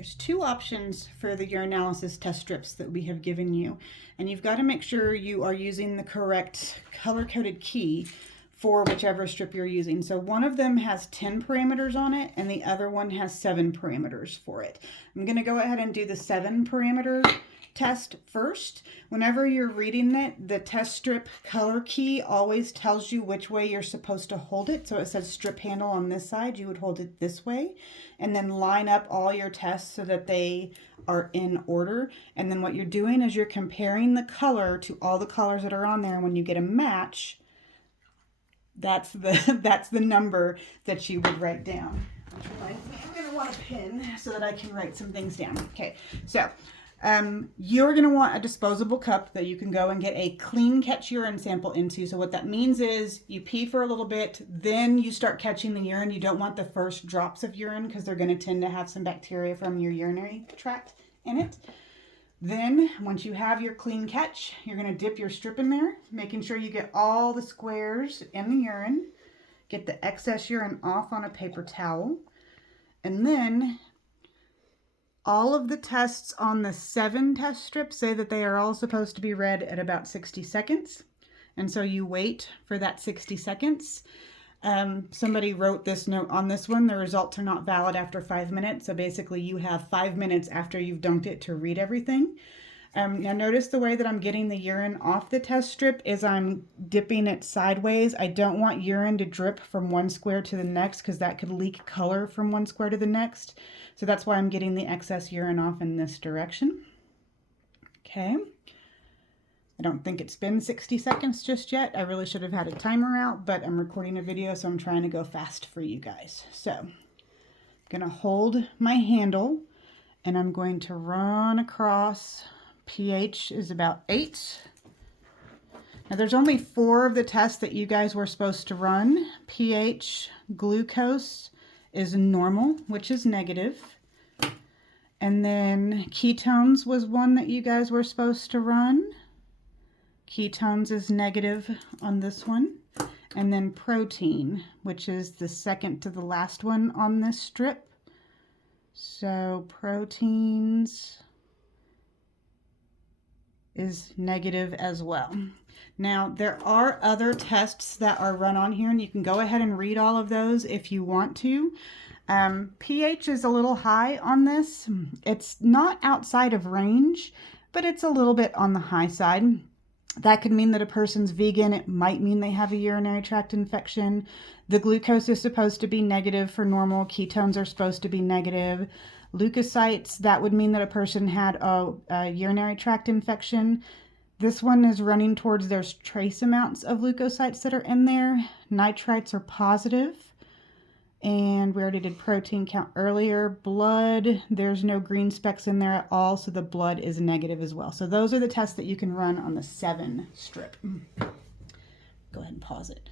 There's two options for the urinalysis test strips that we have given you, and you've got to make sure you are using the correct color-coded key for whichever strip you're using. So one of them has 10 parameters on it and the other one has 7 parameters for it. I'm going to go ahead and do the 7 parameter test first. Whenever you're reading it, the test strip color key always tells you which way you're supposed to hold it. So it says strip handle on this side, you would hold it this way, and then line up all your tests so that they are in order. And then what you're doing is you're comparing the color to all the colors that are on there, and when you get a match, that's the number that you would write down. I'm going to want a pen so that I can write some things down. Okay, so you're going to want a disposable cup that you can go and get a clean catch urine sample into. So what that means is you pee for a little bit, then you start catching the urine. You don't want the first drops of urine because they're going to tend to have some bacteria from your urinary tract in it. Then once you have your clean catch, you're going to dip your strip in there, making sure you get all the squares in the urine, get the excess urine off on a paper towel, and then all of the tests on the 7 test strips say that they are all supposed to be read at about 60 seconds. And so you wait for that 60 seconds. Somebody wrote this note on this one: the results are not valid after 5 minutes. So basically you have 5 minutes after you've dunked it to read everything. Now notice the way that I'm getting the urine off the test strip is I'm dipping it sideways. I don't want urine to drip from one square to the next because that could leak color from one square to the next. So that's why I'm getting the excess urine off in this direction. Okay. I don't think it's been 60 seconds just yet. I really should have had a timer out, but I'm recording a video, so I'm trying to go fast for you guys. So I'm going to hold my handle and I'm going to run across. pH is about 8. Now there's only 4 of the tests that you guys were supposed to run. pH, glucose is normal, which is negative. And then ketones was one that you guys were supposed to run. Ketones is negative on this one. And then protein, which is the second to the last one on this strip. So proteins is negative as well. Now there are other tests that are run on here, and you can go ahead and read all of those if you want to. pH is a little high on this. It's not outside of range, but it's a little bit on the high side. That could mean that a person's vegan. It might mean they have a urinary tract infection. The glucose is supposed to be negative for normal. Ketones are supposed to be negative. Leukocytes, that would mean that a person had a urinary tract infection. This one is running towards there's trace amounts of leukocytes that are in there. Nitrites are positive. And we already did protein count earlier. Blood, there's no green specks in there at all, so the blood is negative as well. So those are the tests that you can run on the 7 strip. Go ahead and pause it.